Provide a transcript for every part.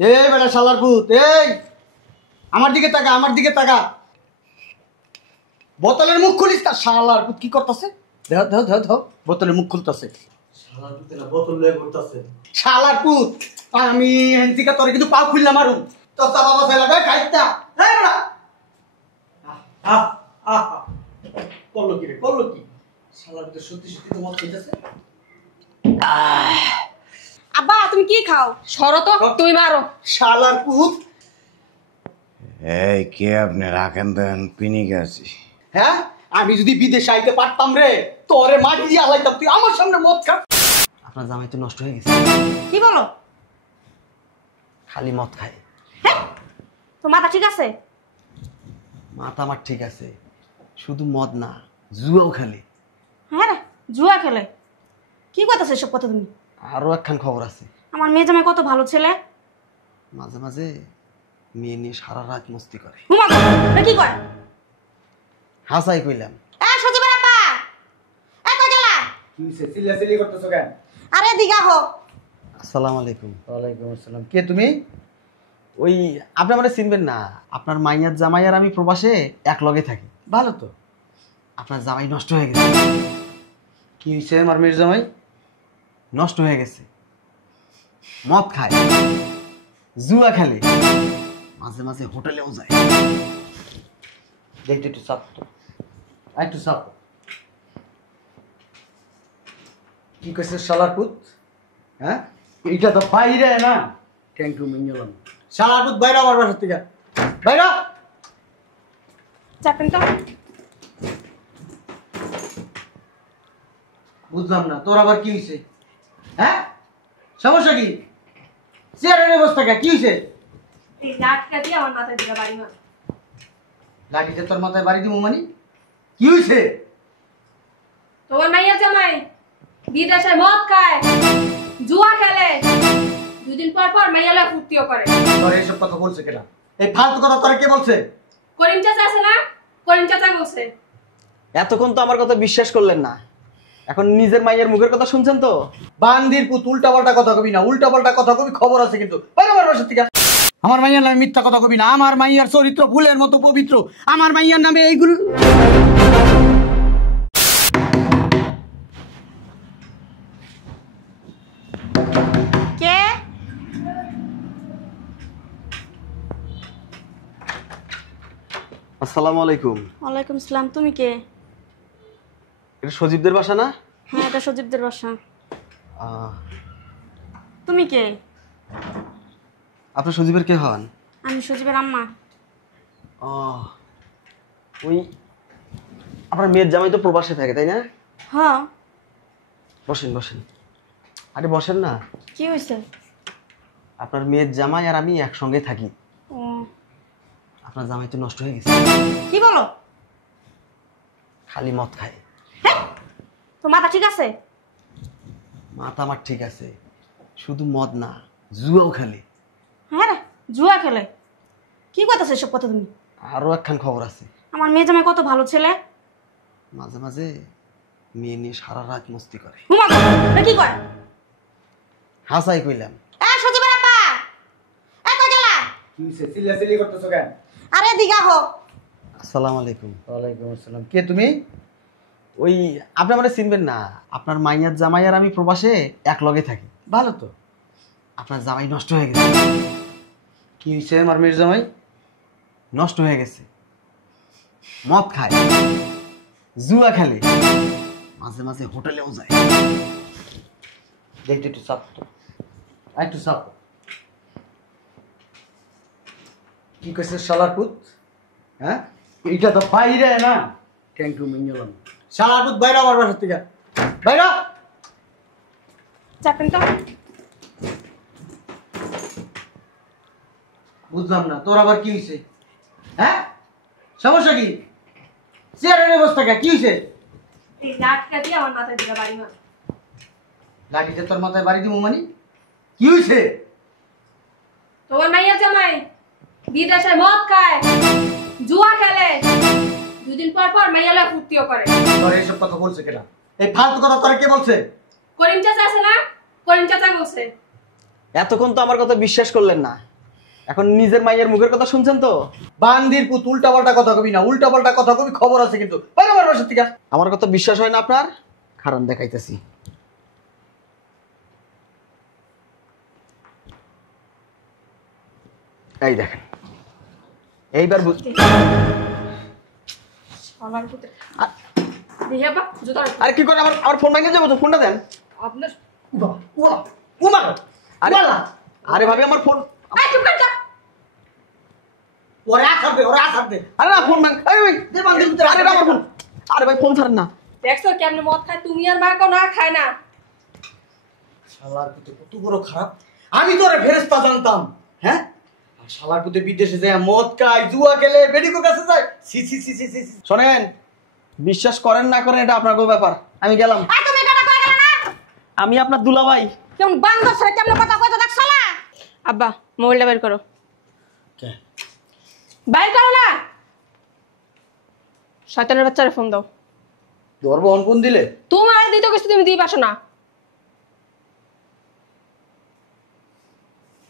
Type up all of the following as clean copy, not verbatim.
এই বেটা শালার পুত, এই আমার দিকে তাকা, আমার দিকে তাকা। বোতলের মুখ খুলিস তা। শালার পুত কি করতেছে? দেহ দেহ দেহ দেহ, বোতলের মুখ খুলতেছে। শালার পুত না বোতল লয়ে ঘুরতেছে। শালার পুত, আমি হেনতিকা তোরে কিন্তু পা খুললাম মারুম। তো তা বাবা ফেলা দে খাইতা। এই বেটা আহ আহ করলো কি রে, করলো কি? শালার পুত সত্যি সত্যি তোমার খাইতেছে। আব্বা তুমি কি খাও? সরো তো, তুমি মারো। শালার পুত। এই কে আপনি রাখেন দেন পিনিক আছি। হ্যাঁ, আমি যদি বিদেশে আইতে পারতাম রে, তোরে মাটি দিয়ে আলাইতাম, তুই আমার সামনে মদ খা। আপনার জামাই তো নষ্ট হয়ে গেছে, কি বলো? খালি মদ খায়। হ্যাঁ, তো মাথা ঠিক আছে? মাথা আমার ঠিক আছে, শুধু মদ না, জুয়াও খালি। হ্যাঁ রে, জুয়া খেলে? কি করতেছে এসব কথা তুমি? আরো একখান খবর আছে, আমার মেয়ে জামাই কত ভালো ছেলে। মাঝে মাঝে মেয়ে নিয়ে সারা রাত মস্তি করে। ঘুমা গো, এটা কি করে? হাসাই কইলাম। সজীবের আব্বা, কই গেলা? কি হইছে? চিল্লাচিল্লি করতেছো কেন? আরে দিঘা হো। আসসালামু আলাইকুম। ওয়ালাইকুম আসসালাম। কে তুমি? ওই আপনি আমারে চিনবেন না, আপনার মাইয়ার জামাই আর আমি প্রবাসে এক লগে থাকি। ভালো তো। আপনার জামাই নষ্ট হয়ে গেছে। কি হইছে আমার মেয়ের জামাই? নষ্ট হয়ে গেছে, মদ খায়, জুয়া খেলে, মাঝে মাঝে হোটেলেও যায়। দেখতে একটু চাপ তো, একটু চাপ। কি কইছে শালার পুত? হ্যাঁ, এইটা তো বাইরে না। থ্যাংক ইউ মিঙ্গেলাম। শালার পুত বাইরে আমার বাসা থেকে বাইরে। চাপেন তো। বুঝলাম না, তোর আবার কি হইছে? হ্যাঁ, সমস্যা কি? চেয়ারের অবস্থা কি হইছে? এই লাঠটা দিয়ে আমার মাথায় দিঘা বাড়ি মার। লাঠিতে তোর মাথায় বাড়ি দিমু মানে? কি হইছে? তোমার মাইয়া জামাই বিদেশে মদ খায়, জুয়া খেলে, দুদিন পর পর মাইয়ালা ফুর্তিও করে। তোর এইসব কথা বলছে কেনা? এই ফালতু কথা তোর কে বলছে? করিম চাচা আছে না, করিম চাচা বলছে। এতক্ষণ তো আমার কথা বিশ্বাস করলেন না, এখন নিজের মাইয়ের মুখের কথা শুনছেন তো? বান্দির পুত, উল্টা পাল্টা কথা কবি না, উল্টা পাল্টা কথা কবি খবর আছে কিন্তু। বাইরে আমার বাসা থেকে। আমার মাইয়ার নামে মিথ্যা কথা কবি না। আমার মাইয়ার চরিত্র ফুলের মতো পবিত্র। আমার মাইয়ার নামে এইগুলো। কে? আসসালামু আলাইকুম। ওয়ালাইকুম আসসালাম। তুমি কে? এটা সজীবদের বাসা না? হ্যাঁ, এটা সজীবদের বাসা। আহ, তুমি কে? আপনি সজীবের কে হন? আমি সজীবের আম্মা। আহ, ওই আপনার মেয়ের জামাই তো প্রবাসে থাকে তাই না? হ্যাঁ। বসেন বসেন, আরে বসেন না। কি হয়েছে? আপনার মেয়ের জামাই আর আমি একসঙ্গে থাকি। ও, আপনার জামাই তো নষ্ট হয়ে গেছে, কি বলো? খালি মদ খায়। হ্যাঁ, তো মাথা ঠিক আছে? মাথা আমার ঠিক আছে, শুধু মদ না, জুয়াও খালি। হ্যাঁ রে, জুয়া খেলে? কি করতেছে এসব কথা তুমি? আরো একখান খবর আছে, আমার মেয়ে জামাই কত ভালো ছেলে। মাঝে মাঝে মেয়ে নিয়ে সারা রাত মস্তি করে। ঘুমা গো, এটা কি করে? হাসাই কইলাম। সজীবের আব্বা, কই গেলা? কি হইছে? চিল্লাচিল্লি করতেছো কেন? আরে দিঘা হো। আসসালামু আলাইকুম। ওয়ালাইকুম আসসালাম। কে তুমি? ওই আপনি আমারে চিনবেন না, আপনার মাইয়ার জামাই আর আমি প্রবাসে এক লগে থাকি। ভালো তো। আপনার জামাই নষ্ট হয়ে গেছে। কি হইছে আমার মেয়ের জামাই? নষ্ট হয়ে গেছে, মদ খায়, জুয়া খেলে, মাঝে মাঝে হোটেলেও যায়। দেখতে একটু চাপ তো, একটু চাপ। কি কইছে শালার পুত? হ্যাঁ, এইটা তো বাইরে না। থ্যাংক ইউ মিঙ্গেলাম। শালার পুত বাইরে আমার বাসা থেকে বাইরে। চাপেন তো। বুঝলাম না, তোর আবার কি হইছে? হ্যাঁ, সমস্যা কি? চেয়ারের অবস্থা কি হইছে? এই লাঠটা দিয়ে আমার মাথায় দিঘা বাড়ি মার। লাঠিতে তোর মাথায় বাড়ি দিমু মানে? কি হইছে? তোমার মাইয়া জামাই বিদেশে মদ খায়, জুয়া খেলে, দুদিন পর পর মাইয়ালা ফুর্তিও করে। তোর এইসব কথা বলছে কেনা? এই ফালতু কথা তোর কে বলছে? করিম চাচা আছে না, করিম চাচা বলছে। এতক্ষণ তো আমার কথা বিশ্বাস করলেন না, এখন নিজের মায়ের মুখের কথা শুনছেন তো? বান্দির পুত উল্টা পাল্টা কথা কবি না, উল্টা পাল্টা কথা কবি খবর আছে কিন্তু। বাইরে আমার বাসার থেকে। আমার কথা বিশ্বাস হয় না আপনার? কারণ দেখাইতেছি। এই দেখেন, এইবার শালার পুতে দেখি আব্বা জুতা আরে কি করে আমার ফোন ভেঙে যাবো তো? ফোনটা দেন। আপনার উমা আরে আরে ভাবি আমার ফোন। এই চুপ কর যা ওরা খাবে, ওরা খাবে। আরে না ফোন ভাঙ। এই ভাই দে বান্দির পুত। আরে না আমার ফোন। আরে ভাই ফোন ছাড়েন না। দেখছো কেমনে মদ খায়, তুমি আর মা কেউ না খায় না। শালার পুতে কত বড় খারাপ। আমি তো ওরে ফেরেশতা জানতাম, হ্যাঁ? আর শালার পুতে বিদেশে যায় মদ খায়, জুয়া খেলে, বেডিকো কাছে যায়। সি সি সি সি সি। শোনেন, বিশ্বাস করেন না করেন এটা আপনার ব্যাপার। আমি গেলাম। এই তুমি এটা কই গেল না? আমি আপনার দুলাভাই। কেমন বান্দর ছেলে কেমনে কথা কইতো দেখছ না? আব্বা মোবাইলটা বের করো। কে? বাইর করো না। শয়তানের বাচ্চারে ফোন দাও। ধরবো অনপন দিলে? তোমার দিতে কইছি তুমি দিই পাছো না।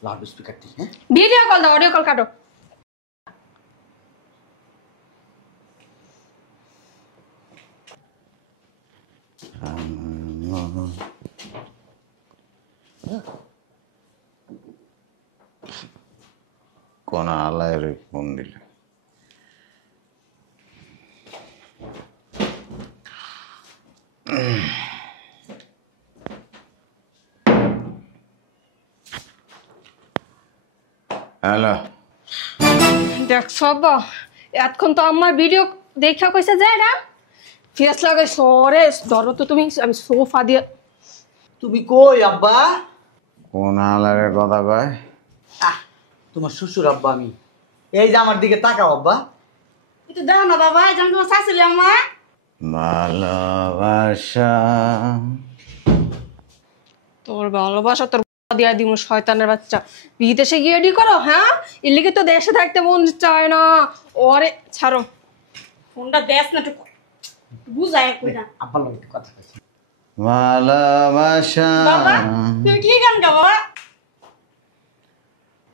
লাউড স্পিকার দি, হ্যাঁ? ভিডিও কল দাও, অডিও কল কাটো। কোন আলায়ের ফোন দিলে? হ্যালো, দেখছো আব্বা এতক্ষণ তো আমার ভিডিও দেখা কইছে যে এটা ফেস লাগে সরে ধরো তো তুমি, আমি সোফা দিয়ে। তুমি কই আব্বা? কোন আলায়ের কথা কয়? আহ, তোমার শ্বশুর আব্বা আমি। এই যে আমার দিকে তাকাও আব্বা। একটু দাও না বাবা, যেমন তোমার শাশুড়ি আম্মা। ভালোবাসা তোর ভালোবাসা তোর দিয়া দিব শয়তানের বাচ্চা। বিদেশে গিয়ে এডি করো, হ্যাঁ? এর লিগে তো দেশে থাকতে মন চায় না। ওরে ছাড়ো ফোনটা, দেশ না একটু বুঝায় কইরা। আব্বার লগে একটু কথা কইছি। ভালোবাসা বাবা তুমি কি গান গাও বাবা?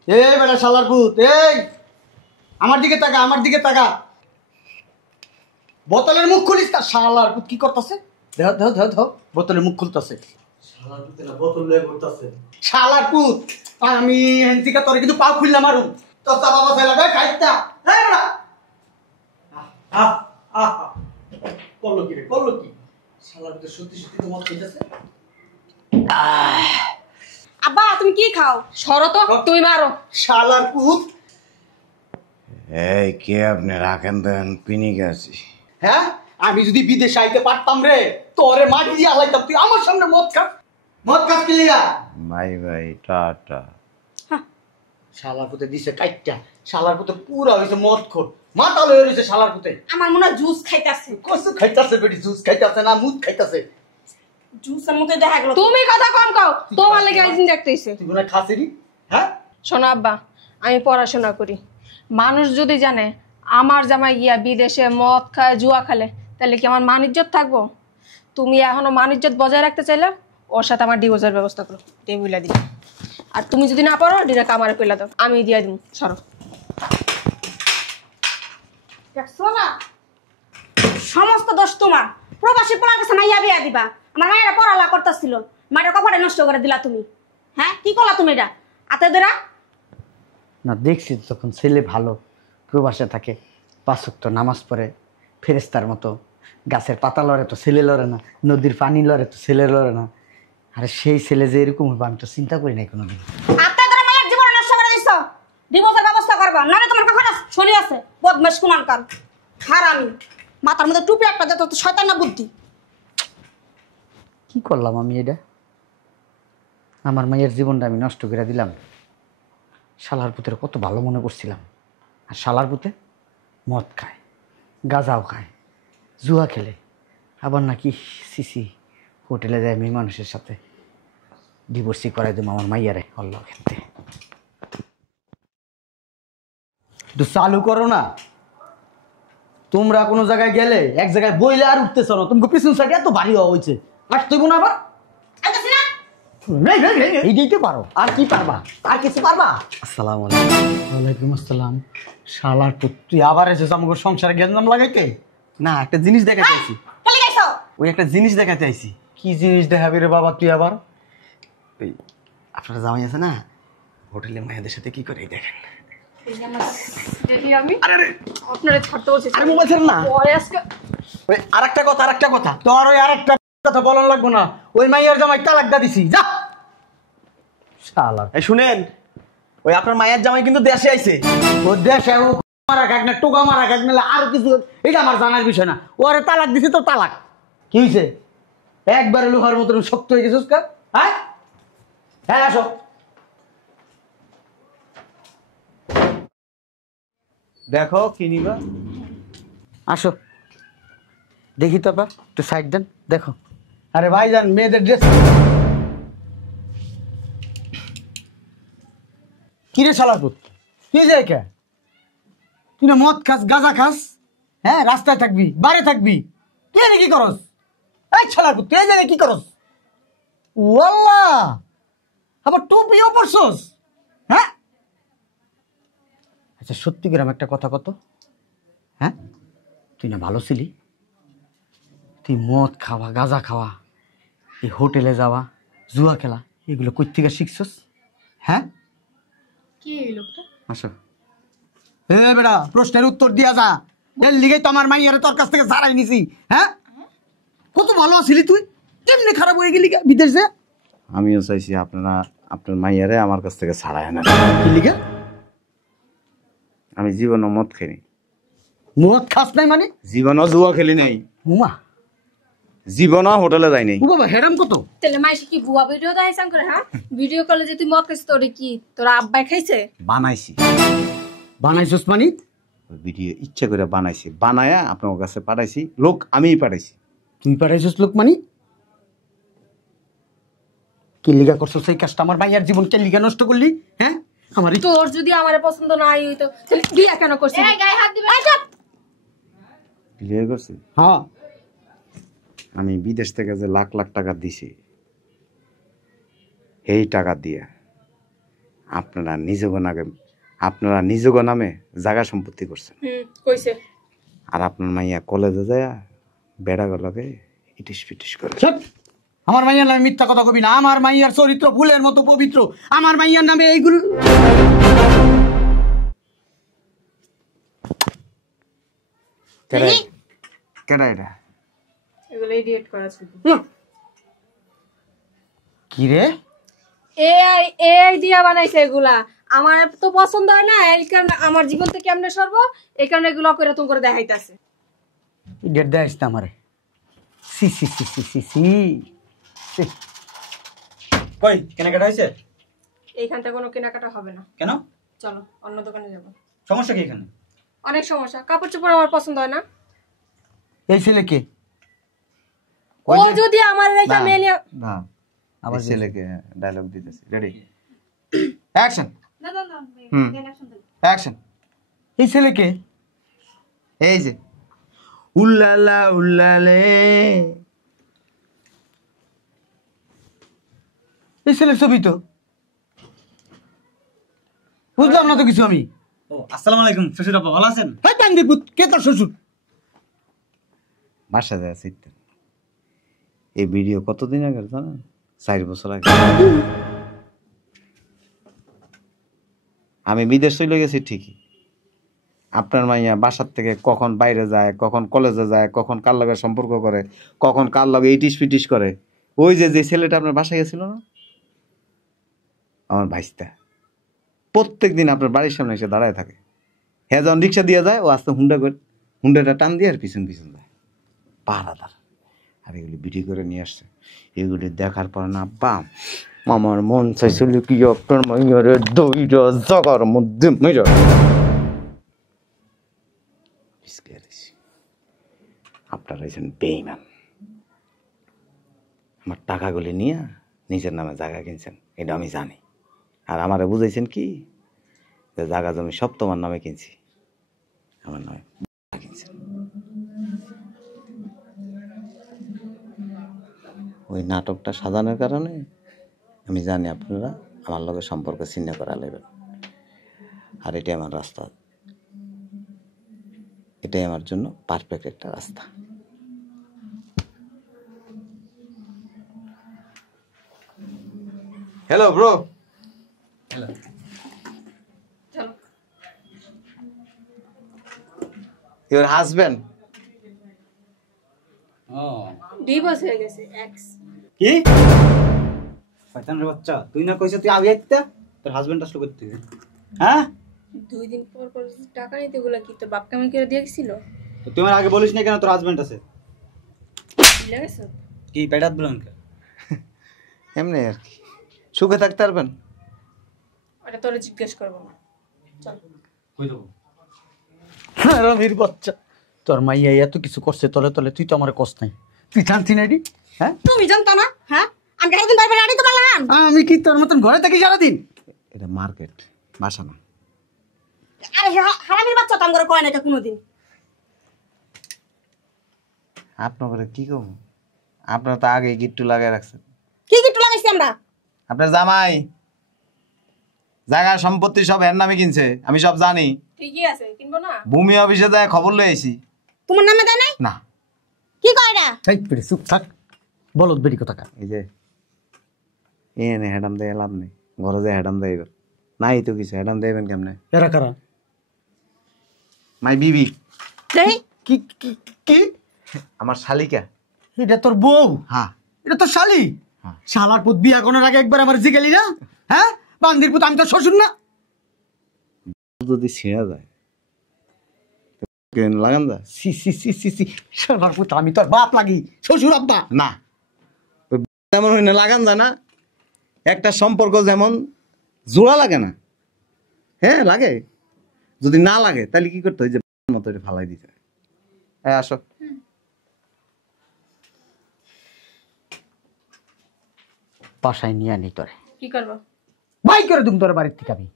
এই বেটা শালার পুত, এই আমার দিকে তাকা, আমার দিকে তাকা। বোতলের মুখ খুলিস না। শালার পুত কি করতেছে? দেহ দেহ দেহ দেহ, বোতলের মুখ খুলতেছে। শালার পুত না বোতল লয়ে ঘুরতেছে। শালার পুত, আমি হেনতিকা তোরে কিন্তু পাও খুললাম মারুম। তোর চা বাবা চাইলা বে খাইতা। এই বেটা আহ আহ করলো কি রে, করলো কি? শালার পুত সত্যি সত্যি তো মত খাইতেছে। আব্বা তুমি কি খাও? সরো তো, তুমি মারো। শালার পুত, এই কে আপনি? রাখেন দেন, পিনিক আছি। হ্যাঁ আমি যদি বিদেশে আইতে পারতাম রে, তোরে মাটি দিয়ে আলাইতাম। তুই আমার সামনে মদ খাস, মদ খাস কি লিগা? Bye bye, tata. শালার পুতে দিছে কাইটটা। শালার পুতে পুরা হইছে মদ খোর, মাথা লয়ে রইছে শালার পুতে। আমার মনে হয় জুস খাইতাছে। কসু খাইতাছে বেটি, জুস খাইতাছে না মুদ খাইতাছে। জুসের মধ্যে দেখা গেল। তুমি কথা কম কও, তোমার লাগি আইজিন দেখতেইছে। তুই গুনা খাসিরি, হ্যাঁ? শোনো আব্বা, আমি পড়াশোনা করি। মানুষ যদি জানে আমার জামাই গিয়া বিদেশে মদ খায়, জুয়া খেলে, তাহলে কি আমার মান ইজ্জত থাকবো? তুমি এখনো মান ইজ্জত বজায় রাখতে চাইলে ওর সাথে আমার ডিভোর্সের ব্যবস্থা করো, টেবিলা দিই। আর তুমি যদি না পারো ডিরেক্ট আমারে কইলা দাও, আমি দিয়া দিব। সরো। দেখছো না, সমস্ত দোষ তোমার। প্রবাসী পোলার কাছে মাইয়া বিয়া দিবা। আমার মায়েরা পড়ালা করতেছিল, মায়ের কপালে নষ্ট করে দিলা তুমি। হ্যাঁ কি করলা তুমি এটা আতে দেরা? না দেখছি তখন ছেলে ভালো, প্রবাসে থাকে, 5 ওয়াক্ত নামাজ পড়ে, ফেরেশতার মতো। গাছের পাতা লড়ে তো ছেলে লড়ে না, নদীর পানি লড়ে তো ছেলে লড়ে না। আরে সেই ছেলে যে এরকম হবে আমি তো চিন্তা করি নাই কোনোদিন। আতে দেরা মায়ের জীবন নষ্ট করে দিছো। ডিভোর্সের ব্যবস্থা করবা, নালে তোমার কখনো শুনি আছে বদমাশ কুনানকার হারামি। মাথার মধ্যে টুপি একটা যত শয়তান না বুদ্ধি। কি করলাম আমি এটা? আমার মায়ের জীবনটা আমি নষ্ট করে দিলাম। শালার পুতের কত ভালো মনে করছিলাম, আর শালার পুতে মদ খায়, গাঁজাও খায়, জুয়া খেলে, আবার নাকি সিসি হোটেলে যায় মেয়ে মানুষের সাথে। ডিভোর্সই করাই দেবো আমার মাইয়ারে। আল্লাহ খেলতে একটু চালু করো না। তোমরা কোনো জায়গায় গেলে এক জায়গায় বইলে আর উঠতেছ না। তোমাকে পিছন সাইডে এত ভারী হওয়া হয়েছে, আসতে না আবার। আইতাছি না, এই দিতে পারো। আর কি পারবা? আর কিছু পারবা? আসসালামু আলাইকুম। ওয়ালাইকুম আসসালাম। শালার পুত, তুই আবার এসেছিস আমাকে সংসারে গ্যাঞ্জাম লাগাইতে? না, একটা জিনিস দেখাতে আইছি। চলে গেছো। ওই একটা জিনিস দেখাতে আইছি। কি জিনিস দেখাবি রে বাবা তুই আবার? ওই আপনার জামাই আছে না, হোটেলে মায়েদের সাথে কি করে এই দেখেন। দেখি আমি আপনারা ছাড়তে বলছি। আরে মোবাইল ছেড়ে না। পরে আজকে ওই আরেকটা কথা। তোর ওই আরেকটা কথা বলার লাগবো না। ওই মাইয়ার জামাই তালাক দা দিছি, যা। শালা এই শুনেন, ওই আপনার মায়ের জামাই কিন্তু দেশে আইছে। ও দেশে ও মারা খাক না, টোকা মারা খাক না, আর কিছু এটা আমার জানার বিষয় না। ওরে তালাক দিছি তো তালাক। কি হয়েছে? একবারে লোহার মতন শক্ত হয়ে গেছিস কা? হ্যাঁ হ্যাঁ, আসো। দেখো কি নিবা। আসো দেখি তো বা একটু সাইড দেন, দেখো। আরে ভাইজান, মেয়েদের ড্রেস কিরে শালার পুত, কি যায় কে? তুই না মদ খাস, গাঁজা খাস, হ্যাঁ? রাস্তায় থাকবি, বাড়ি থাকবি, কে রে কি করস? এই শালার পুত, তুই এই জায়গায় কি করস? ওয়াল্লাহ, আবার টুপিও পরছস, হ্যাঁ? আচ্ছা সত্যি করে একটা কথা কত, হ্যাঁ? তুই না ভালো ছিলি? তুই মদ খাওয়া, গাঁজা খাওয়া, এই হোটেলে যাওয়া, জুয়া খেলা, এগুলো কই থেকে শিখছস, হ্যাঁ? কি এই লোকটা? আসো। এ বেটা, প্রশ্নের উত্তর দিয়া যা। এর লিগেই তো আমার মাইয়ারে তোর কাছ থেকে ছাড়াই নিছি, হ্যাঁ? কত ভালো আছিলি তুই, কেমনে খারাপ হয়ে গেলি বিদেশ যে? আমিও চাইছি আপনারা আপনার মাইয়ারে আমার কাছ থেকে ছাড়ায় না। কি লিগে? আমি জীবনও মদ খেলি, মদ খাস নাই মানে? জীবনও জুয়া খেলি নাই, উমা, জীবনও হোটেলে যাই নাই। ও বাবা, হেরাম কত? তাহলে মাইসে কি ভুয়া ভিডিও দেখাইছান করে? হ্যাঁ, ভিডিও কলে যে তুই মদ খাইছিস, তোরে কি তোর আব্বাই খাইছে? বানাইছি, বানাইছস মানে? ভিডিও ইচ্ছা করে বানাইছি, বানায়া আপনার কাছে পাঠাইছি। লোক আমিই পাঠাইছি। তুই পাঠাইছস লোক মানে? কি লিগা করছস এই কাজটা? আমার মাইয়ার জীবন কে লিগা নষ্ট করলি, হ্যাঁ? আমার তোর যদি আমার পছন্দ না হইতো তাহলে বিয়া কেন করছিস? এই গায়ে হাত দিবে। এই চুপ। বিয়ে করছি। হ্যাঁ, আমি বিদেশ থেকে যে লাখ লাখ টাকা দিছি, এই টাকা দিয়ে আপনারা নিজগ নামে জায়গা সম্পত্তি করছেন। কইছে। আর আপনার মাইয়া কলেজে যায় বেড়া গলাকে ইটিস পিটিস করে। চুপ। আমার মাইয়ার নামে মিথ্যা কথা কবি না। আমার মাইয়ার চরিত্র ফুলের মতো পবিত্র। আমার মাইয়ার নামে এইগুলো কেডা এটা? এগুলো এডিট করা ছিল। কি রে? এআই দিয়া বানাইছে এগুলা। আমার তো পছন্দ হয় না, এই কারণে আমার জীবন থেকে কেমনে সরব, এই কারণে এগুলো করে তুমি করে দেখাইতাছে। ডেট দেয় আসতে আমারে। সি সি সি সি সি সি। কই কেনাকাটা হয়েছে? এইখানটা কোনো কেনাকাটা হবে না। কেন? চলো অন্য দোকানে যাবো। সমস্যা কি এখানে? অনেক সমস্যা, কাপড় চোপড় আমার পছন্দ হয় না। এই ছেলে কে? ও যদি আমার রেখা মেয়ে না, আবার ছেলেকে ডায়লগ দিতেছি। Ready, action. না না না, অ্যাকশন। এই ছেলে কে? এই যে উল্লালা উল্লালে। এই ছেলের ছবি তো বুঝলাম না তো কিছু আমি। ও আসসালামু আলাইকুম শ্বশুর আব্বা, ভালো আছেন? হ্যাঁ কান্দিপুত, কে তোর শ্বশুর? বাসা যায় শিখতে। এই ভিডিও কতদিন আগে জানেন? 4 বছর আগে। আমি বিদেশ চলে গেছি ঠিকই, আপনার মাইয়া বাসার থেকে কখন বাইরে যায়, কখন কলেজে যায়, কখন কার লগে সম্পর্ক করে, কখন কার লগে ইটিস পিটিস করে। ওই যে ছেলেটা আপনার বাসায় গেছিল না, আমার ভাইস্তা, প্রত্যেক দিন আপনার বাড়ির সামনে এসে দাঁড়ায় থাকে। হ্যাঁ, যখন রিক্সা দিয়ে যায় ও আস্তে হুন্ডাটা টান দিয়ে আর পিছন পিছন যায় পাহারাদার। আর এগুলি ভিডিও করে নিয়ে আসছে। এগুলি দেখার পর না বাম আমার মন চাইছিল কি আপনার মাইয়ারে দইরা জাগার মধ্যে মেরা আপনারা হয়েছেন বেঈমান। আমার টাকাগুলি নিয়ে নিজের নামে জায়গা কিনছেন, এটা আমি জানি। আর আমারে বুঝাইছেন কি যে জায়গা জমি সব তোমার নামে কিনছি, আমার নামে কিনছেন। ওই নাটকটা সাজানোর কারণে আমি জানি আপনারা আমার লগে সম্পর্ক ছিন্ন করা লাগবেন, আর এটাই আমার রাস্তা, এটাই আমার জন্য পারফেক্ট একটা রাস্তা। Hello bro. চলো। Your husband. ডিভোর্স হয়ে গেছে এক্স। কি শয়তানের বাচ্চা, তুই না কইছ তুই আগে একটা তোর হাজবেন্ড আসলো করতে, হ্যাঁ? 2 দিন পর পর টাকা নিতে গুলা কি তোর বাপ কামাই করে দিয়েছিল? তো তুই আমার আগে বলিস না কেন তোর হাজবেন্ড আছে? ভুলে গেছো? কি পেটাত বলেন? এমনি আর কি, সুখে থাকতে পারবেন। ওটা তোরে জিজ্ঞেস করবো না, চল। কই দেবো? হ্যাঁ রবির বাচ্চা, তোর মাইয়া এত কিছু করছে তলে তলে, তুই তো আমার কষ্ট নাই, তুই জানতি না এডি? হ্যাঁ তুমি জানতো না? হ্যাঁ, আমি একদিন বাইরে আড়ি তো পারলাম। আমি কি তোর মতন ঘরে থাকি সারাদিন? এটা মার্কেট, বাসা না। আরে হারামির বাচ্চা তো আমার কয় না এটা কোনোদিন। আপনার কি কম, আপনার তো আগে গিট্টু লাগাই রাখছেন। কি গিট্টু লাগাইছি আমরা? আপনার জামাই জায়গা সম্পত্তি সব এর নামে কিনছে, আমি সব জানি। ঠিকই আছে, কিনবো না? ভূমি অফিসে যায় খবর লয়ে আইছি। তোমার নামে দেয় নাই? না, কি কয় না? এই পেটে চুপ থাক, বলত বেরি কথা কা। এই যে এনে হেডাম দেয় লাভ নেই, ঘরে যায় হেডাম দেয় নাই তো কিছু, হেডাম দেবেন কেমনে? এরা কারা? মাই বিবি, দেই কি কি কি? আমার শালিকা। এটা তোর বউ? হ্যাঁ। এটা তোর শালি? হ্যাঁ। শালার পুত বিয়া করার আগে একবার আমার জিগালি না? হ্যাঁ, বান্দির পুত, আমি তোর শ্বশুর না? যদি ছিঁড়া যায় লাগান যা। সি সি সি সি সি, শালার পুত, আমি তোর বাপ লাগি, শ্বশুর আব্বা না, তেমন হই না, লাগান যায় না। একটা সম্পর্ক যেমন জোড়া লাগে না, হ্যাঁ লাগে, যদি না লাগে তাহলে কি করতে হয়, যে মতো এটা ফালাই দিতে হয়। হ্যাঁ আসো। বাসায় নিয়ে আনি তোরে, কি করবো? বাই করে তুমি তোর বাড়ির থেকে আমি।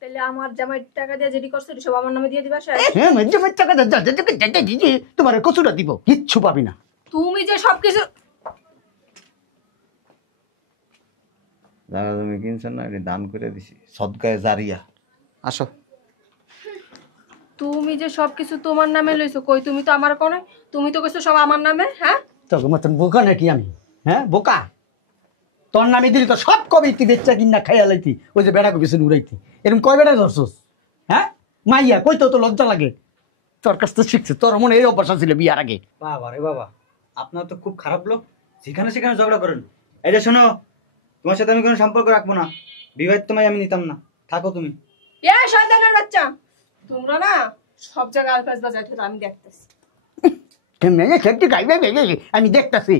তাহলে আমার জামাই টাকা দিয়ে যেটি করছে সব আমার নামে দিয়ে দিবা। হ্যাঁ, তোমার কচুটা দিব, কিচ্ছু পাবি না। তুমি যে সবকিছু যারা তুমি কিনছেন না, এটা দান করে দিছি, সদকায়ে জারিয়া। আসো। তুমি যে সবকিছু তোমার নামে লইছো, কই তুমি তো আমার কোন, তুমি তো কইছো সব আমার নামে। হ্যাঁ, তোর মতন বোকা নাকি আমি? হ্যাঁ বোকা, তোর নামে দিলি তো সব কবে তুই বেচা কিনা খাইয়া লাইতি, ওই যে বেড়া কবিছে উড়াইতি। এরকম কয় বেড়া ধরছস? হ্যাঁ মাইয়া কইতো তো লজ্জা লাগে, তোর কাছ তো শিখছে, তোর মনে এই অভ্যাস ছিল বিয়ার আগে। বাবা রে বাবা, আপনার তো খুব খারাপ লোক, যেখানে সেখানে ঝগড়া করেন। এটা শোনো, তোমার সাথে আমি কোনো সম্পর্ক রাখবো না, বিবাহিত তোমায় আমি নিতাম না, থাকো তুমি। এ শয়তানের বাচ্চা, তোমরা না সব জায়গায় আলফাজ বাজাই ঠেলো, আমি দেখতেছি। আমি দেখতেছি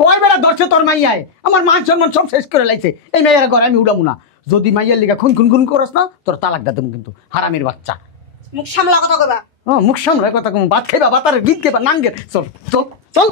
কয় বেড়া ধরছে তোর মাইয়ায়, আমার মান সম্মান সব শেষ করে লাইছে। এই মাইয়ার ঘর আমি উড়াবো না, যদি মাইয়ার লিগা খুন খুন খুন করস না তোর তালাক দাম কিন্তু, হারামির বাচ্চা। মুখ সামলা কথা কইবা। মুখ সামলায় কথা কম, ভাত খাইবা, বাতার গীত খাইবা, নাঙ্গের। চল চল চল।